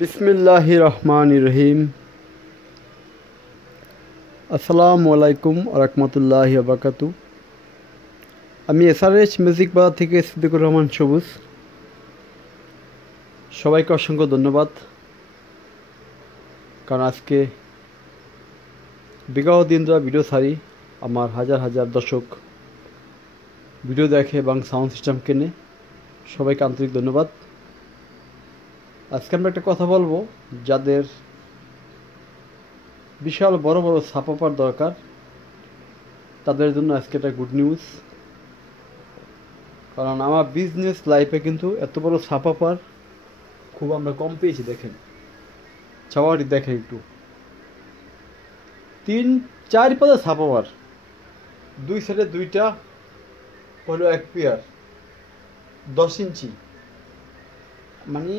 বিসমিল্লাহির রহমানির রহিম। আসসালামু আলাইকুম রাহমাতুল্লাহি ওয়া বারাকাতুহু। আমি এসআরএস মিউজিক বাজার থেকে সিদ্দিকুর রহমান সবুজ। সবাইকে অসংখ্য ধন্যবাদ, কারণ আজকে বিগত দিন ধরে ভিডিও ছাড়ি। আমার হাজার হাজার দর্শক ভিডিও দেখে এবং সাউন্ড সিস্টেম কেনে। সবাইকে আন্তরিক ধন্যবাদ। আজকে আমরা একটা কথা বলবো, যাদের বিশাল বড় বড় ছাপাপার দরকার তাদের জন্য আজকে একটা গুড নিউজ। কারণ আমার বিজনেস লাইফে কিন্তু এত বড় ছাপাপার খুব আমরা কম পেয়েছি। দেখেন ছাপাটি, দেখেন একটু 3-4 পাতা ছাপাপার, 2 সাইডে 2টা হলো 1 পেয়ার 10 ইঞ্চি, মানে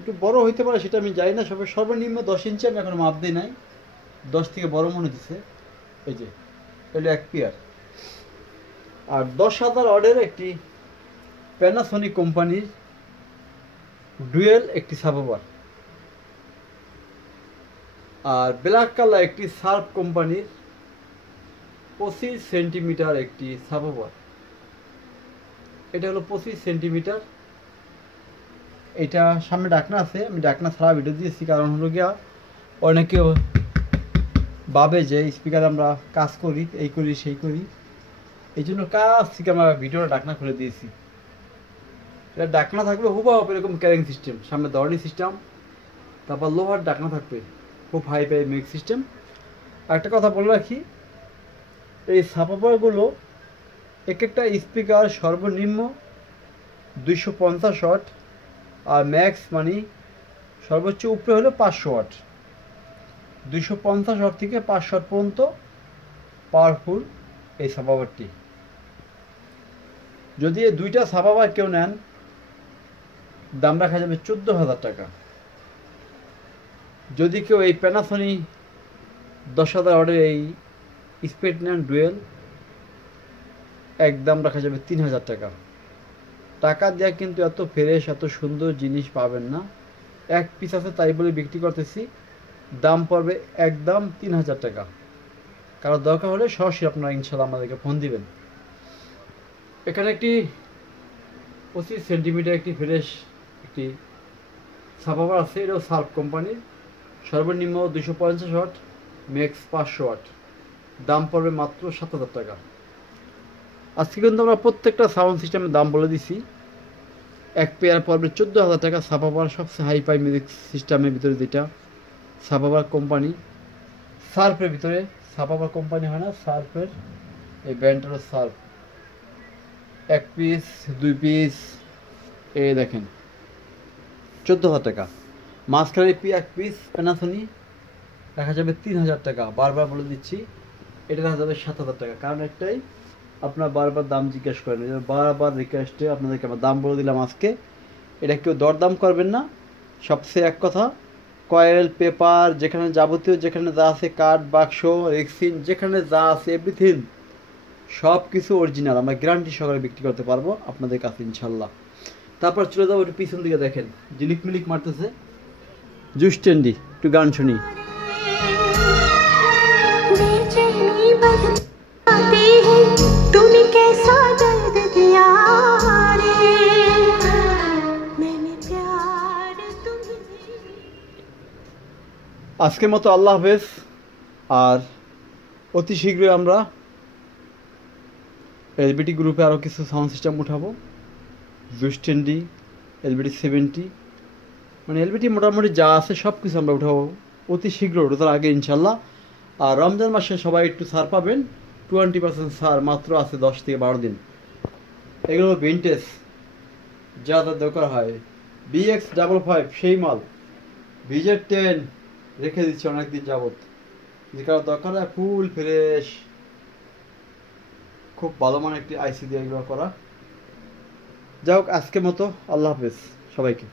একটু বড় হইতে পারে সেটা আমি জানি না, সর্বনিম্ন 10 ইঞ্চি। আমি এখন মাপ দিই নাই, 10 থেকে বড় মনে হচ্ছে। এই যে হলো 1 পেয়ার। আর 10,000 অর্ডার একটি প্যানাসোনিক কোম্পানির ডুয়েল একটি ছাপাপার, আর ব্ল্যাক কালার একটি সার্ফ কোম্পানির 25 সেন্টিমিটার একটি ছাপাপার। এটা হলো 25 সেন্টিমিটার। এটা সামনে ডাকনা আছে, আমি ডাকনা ছাড়া ভিডিও দিয়েছি, কারণ হলো গিয়া অনেকে ভাবে যে স্পিকার আমরা কাজ করি, এই করি সেই করি, এই জন্য কাজ থেকে আমরা ভিডিওটা ডাকনা খুলে দিয়েছি। এটা ডাকনা থাকবে হুবহু এরকম ক্যারিং সিস্টেম, সামনে দড়ি সিস্টেম, তারপর লোহার ডাকনা থাকবে, খুব হাই ফাই মিক্স সিস্টেম। আর একটা কথা বলে রাখি, এই ছাপাপারগুলো এক একটা স্পিকার সর্বনিম্ন 250 ওয়াট, আর ম্যাক্স মানে সর্বোচ্চ উপরে হলো 500 ওয়াট। 250 ওয়াট থেকে 500 ওয়াট পর্যন্ত পাওয়ারফুল এই ছাপাপারটি। যদি এই 2টা ছাপাপার কেউ নেন, দাম রাখা যাবে 14,000 টাকা। যদি কেউ এই প্যানাসোনিক 10,000 ওয়াটের এই স্পিড নেন ডুয়েল, একদম রাখা যাবে 3,000 টাকা। টাকা দেওয়া কিন্তু এত ফ্রেশ এত সুন্দর জিনিস পাবেন না। এক পিস আছে তাই বলে বিক্রি করতেছি, দাম পড়বে একদম 3,000 টাকা। কারো দরকার হলে সরাসরি আপনারা ইনশাল্লাহ আমাদেরকে ফোন দিবেন। এখানে একটি 25 সেন্টিমিটার একটি ফ্রেশ একটি ছাপাপার আছে, এটাও সার্ফ কোম্পানির, সর্বনিম্ন 250 ওয়াট, ম্যাক্স 500 ওয়াট, দাম পড়বে মাত্র 7,000 টাকা। আজকে কিন্তু আমরা প্রত্যেকটা সাউন্ড সিস্টেমের দাম বলে দিছি। 1 পেয়ার পড়বে 14,000 টাকা। ছাপাপার সবচেয়ে হাই ফাই মিউজিক সিস্টেমের ভিতরে যেটা ছাপাপার কোম্পানি, সার্ফের ভিতরে ছাপাপার কোম্পানি হয় না, সার্ফের এই ব্র্যান্ডটা হলো সার্ফ। 1 পিস 2 পিস এই দেখেন 14,000 টাকা। মাঝখানে 1 পিস প্যানাসোনিক দেখা যাবে 3,000 টাকা। বারবার বলে দিচ্ছি, এটা দেখা যাবে 7,000 টাকা। কারণ একটাই, আপনার বারবার দাম জিজ্ঞেস করেন, বারবার রিকোয়েস্টে আপনাদেরকে আমরা দাম বলে দিলাম আজকে। এটা কেউ দরদাম করবেন না। সবচেয়ে এক কথা, কয়েল পেপার যেখানে যাবতীয় যেখানে যা আছে, কাঠ বাক্স রেক্সিন যেখানে যা আছে এভরিথিং সব কিছু অরিজিনাল, আমরা গ্যারান্টি সহকারে বিক্রি করতে পারবো আপনাদের কাছে ইনশাল্লাহ। তারপর চলে যাবো একটু পিছন দিকে, দেখেন ঝিলিক মিলিক মারতেছে জুস টেন্ডি, একটু গান শুনি। আজকের মতো আল্লাহ হাফেজ। আর অতি শীঘ্রই আমরা এলবিটি গ্রুপে আরও কিছু সাউন্ড সিস্টেম উঠাবো, জুস টেন্ডি, এলবিটি 70, মানে এলবিটি মোটামুটি যা আছে সব কিছু আমরা উঠাবো অতি শীঘ্র, ওটার আগে ইনশাল্লাহ। আর রমজান মাসে সবাই একটু ছাড় পাবেন, 20% ছাড় মাত্র আছে 10 থেকে 12 দিন। এগুলো ভিনটেজ যা তার দরকার হয়, BX55 সেই মাল, VZ10 রেখে দিচ্ছি অনেকদিন যাবত, যে কারো দরকার হয় ফুল ফ্রেশ, খুব ভালো মানের একটি আইসি দিয়ে এগুলো করা। যাই হোক, আজকের মতো আল্লাহ হাফেজ সবাইকে।